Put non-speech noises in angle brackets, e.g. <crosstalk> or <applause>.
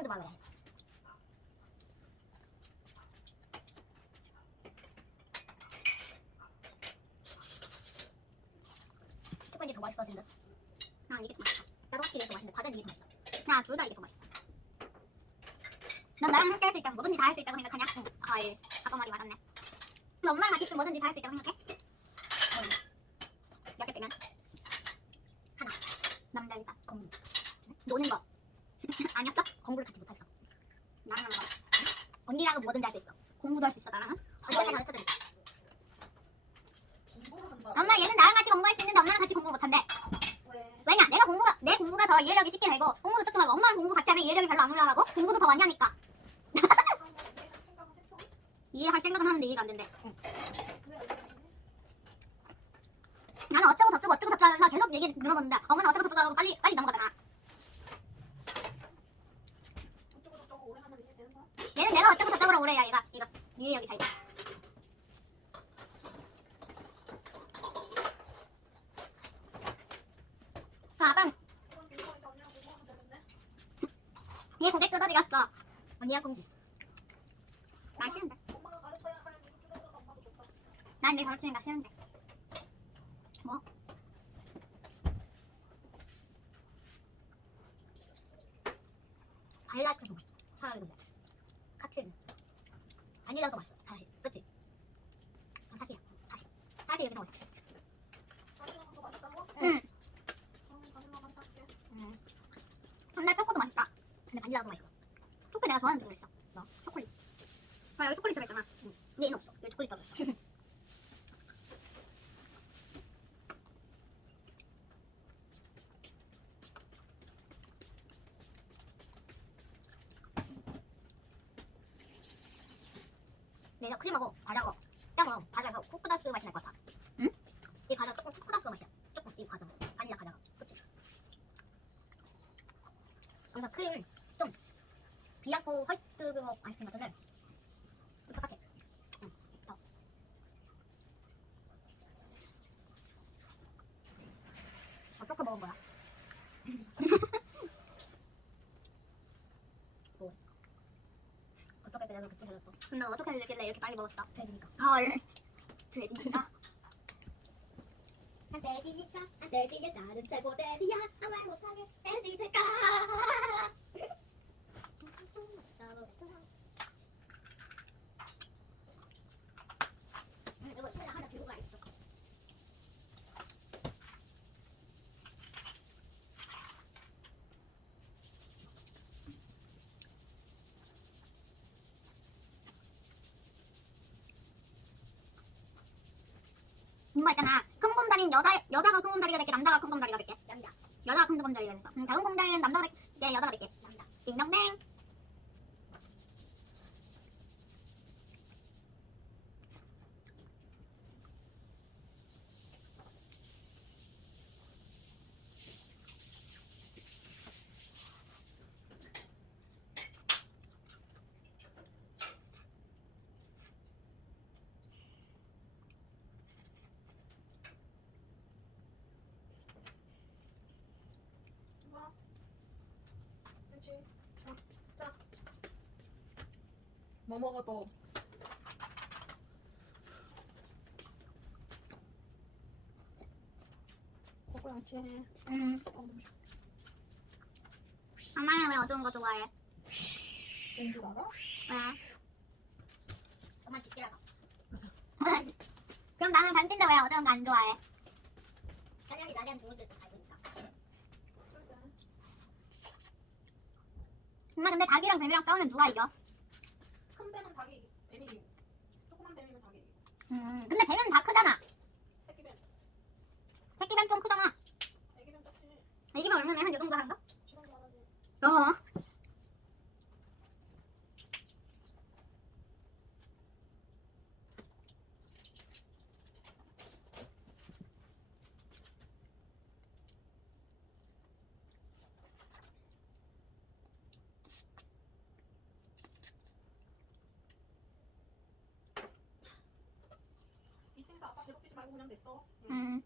먼저 말해. 초콜릿이 더 맛있어진 듯. 난 이게 더 맛있어. 나도 확실히 이게 더 맛있는데 과자는 이게 더 맛있어. 나 둘 다 이게 더 맛있어. 넌 나랑 함께 할 수 있다고 뭐든지 다 할 수 있다고 생각하냐? 응. 아, 예. 아빠 말이 맞았네. 근데 엄마랑 같이 있으면 뭐든지 다 할 수 있다고 생각해? 응. 몇개 빼면? 하나. 남자 일단 공부. 노는 거. 아니었어? 공부를 같이 못했어. 나랑 하는 거. 언니랑은 뭐든지 할 수 있어. 공부도 할 수 있어, 나랑은. 어떻게 가르쳐줘. 엄마 얘는 나랑 같이 공부할 수 있는데 엄마랑 같이 공부 못한대. 왜? 왜냐? 내가 공부가 내 공부가 더 이해력이 쉽게 되고 공부도 조금하고 엄마랑 공부 같이 하면 이해력이 별로 안 올라가고 공부도 더 많이 하니까? <laughs> 이해할 생각은 하는데 이해가 안 된대. 응. 나는 어쩌고 저쩌고 어쩌고 저쩌고 하면서 계속 얘기 들어봤는데 엄마는 어쩌고 저쩌고 하고 빨리 빨리 넘어가잖아. 어쩌고 저쩌고 오래 하면 이게 되는 거야? 얘는 내가 어쩌고 오래 해야 얘가 이거. 아, 이건 민성이가 언니랑 공부하면 되겠네. 얘 고개 끄덕이었어. 언니랑 공부. 난 싫은데. 엄마가 가르쳐야 할 이유 중에 하나가 엄마도 좋다. 난내 가르치는 거 싫은데. 뭐? 발라도 맛있어. 차라리 근데. 카츠는. 바닐라도 맛있어. 사실. 그치? 어, 사실이야. 사실. 사실 여기 맛있다고? 응. 응. 근데 초코도 맛있다. 근데 바닐라도 맛있어. 초코 내가 좋아하는 거 있어. 너 초콜릿. 아 여기 초콜릿 들어있잖아. 응. 근데 얘는 없어. 여기 초콜릿 떨어졌어. 내가 크림하고 과자고 짜고 과자가 쿠쿠다스 맛이 날 것 같아. 응? 이 과자 조금 쿠쿠다스 맛이야. 조금 이 과자 바닐라 과자가. 그치? 그래서 크림 좀 비앙코 화이트 그거 아이스크림 같은데 똑같아. 응. 더. 어떻게 먹은 거야? 뭐? 어떻게 그래서 근데 어떻게 해줬길래 이렇게 빨리 먹었어? 돼지니까. 헐. 돼지니까. 난 돼지니까 난 돼지의 나는 최고 돼지야 아말 못하게 돼지 될까 응, 이거 진짜 하나 들고 가야겠어. 엄마 있잖아. 큰 곰다리는 여자 여자가 큰 곰다리가 될게 남자가 큰 곰다리가 될게. 남자. 여자가 큰 곰다리가 됐어. 응, 작은 곰다리는 남자가 될게 여자가 될게. 남자. 딩동댕. 자, 자. 뭐 먹어 또? 코코양치. 응. 어, 너무 좋아. 엄마는 왜 어두운 거 좋아해? 왠줄 알아? 왜? 엄마 죽기라고. <laughs> 그럼 나는 밤인데 왜 어두운 거 안 좋아해? 사냥이 나냥 누울 때 알고 있다. 글쎄. 엄마 근데 닭이랑 뱀이랑 싸우면 누가 이겨? 큰 뱀은 닭이 뱀이 조그만 뱀이면 닭이 음. 근데 뱀은 다 크잖아. 새끼 뱀 새끼 뱀 좀 크잖아. 애기 뱀 작지 이기면 얼마나 한 요 정도 한가? 지금 말하지 어. 이 층에서 아빠 괴롭히지 말고 그냥 냅둬 음.